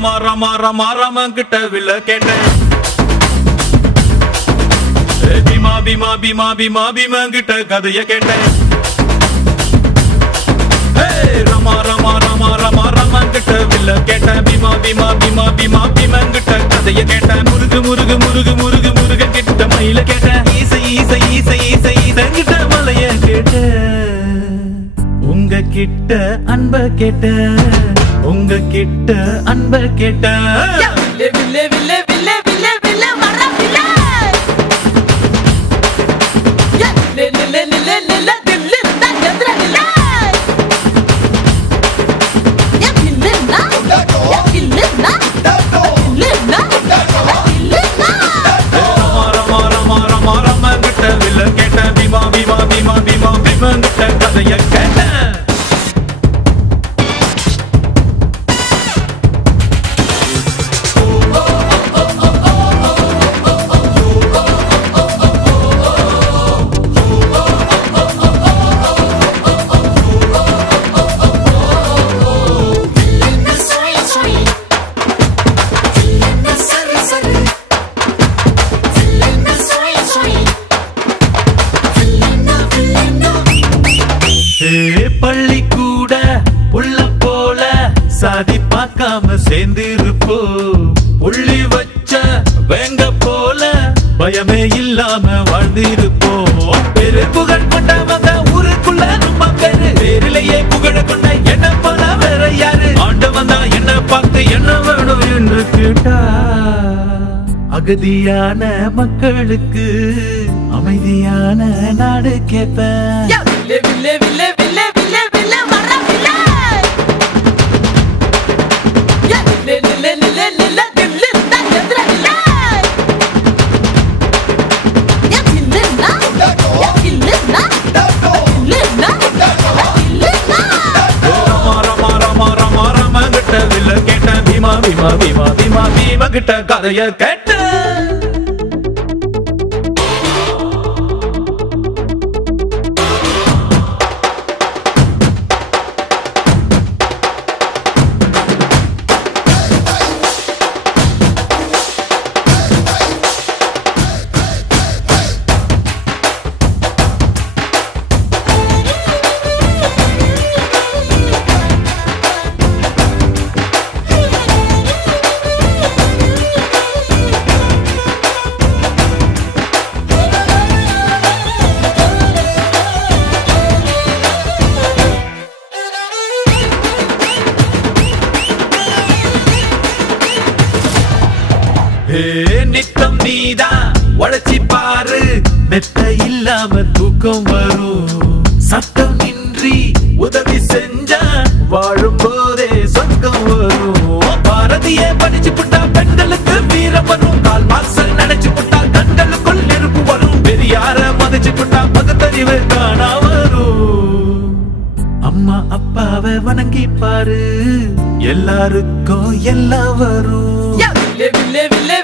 ரமா ரமா ரமா ரமன் கிட்ட வில்ல கேட்டேன். பீமா பீமா பீமா பீமா பீமன் கிட்ட கதைய கேட்டேன். ரமா ரமா ரமா ரமா ரமன் கிட்ட வில்ல கேட்டேன். பீமா பீமா பீமா பீமா பீமன் கிட்ட கதைய கேட்டேன். முருகு முருகு முருகு முருகு முருகன் கிட்ட மயில கேட்டேன். ஈசை ஈசை ஈசை ஈசை ஈசன் கிட்ட மலைய கேட்டேன். உங்க கிட்ட அன்ப கேட்ட, உங்க கிட்ட அன்ப கேட்ட. வில்லே வில்லே வில்லே வில்லே வில்லே வர வில்லே லே லே லே லே லே தில்லு தான் எதிர வில்லே யா வில்லே நா யா வில்லே நா வில்லே நா வில்லே நா. ரமா ரமா ரமா ரமா ரமன் கிட்ட வில்ல கேட்டேன். பீமா பீமா பீமா பீமா பீமன் கிட்ட கதைய கேட்டேன். பள்ளி கூட உள்ள போல சாதி பார்க்காம சேர்ந்திருப்போ. புள்ளி வச்ச வேங்க போல பயமே இல்லாம வாழ்ந்திருப்போம். பெரு புகழ் கொண்டவங்க ஊருக்குள்ள நம்ம பேரு. பேரிலேயே புகழ கொண்ட என்ன போல வேற யாரு? ஆண்டவன் தான் என்ன பார்த்து என்ன வேணும் என்று கேட்டா. அகதியான மக்களுக்கு அமைதியான நாடு கேட்பேன். வில்லே வில்லே வில்லே வில்லே வில்லே வர வில்லே லே லே லே லே லே தில்லு தான் எதிர வில்லே யா வில்லே நா யா வில்லே நா வில்லே நா வில்லே நா. ரமா ரமா ரமா ரமா ரமன் கிட்ட வில்ல கேட்டேன். பீமா பீமா பீமா பீமா பீமன் கிட்ட கதைய கேட்டேன். நித்தம் நீதான் உழைச்சி பாரு, மெத்த இல்லாம தூக்கம் வரும். சத்தம் இன்றி உதவி செஞ்சா வாழும் போதே சொர்க்கம் வரும். பாரதியே படிச்சு புட்டா பெண்களுக்கு வீரம் வரும். கால் மார்க்ஸ் நினைச்சு புட்டா கண்களுக்குள் நெருப்பு வரும். பெரியார மதிச்சு புட்டா பகுத்தறிவு காணா வரும். அம்மா அப்பாவை வணங்கி பாரு, எல்லாருக்கும் எல்லாம் வரும். வில்லே வில்லே வில்லே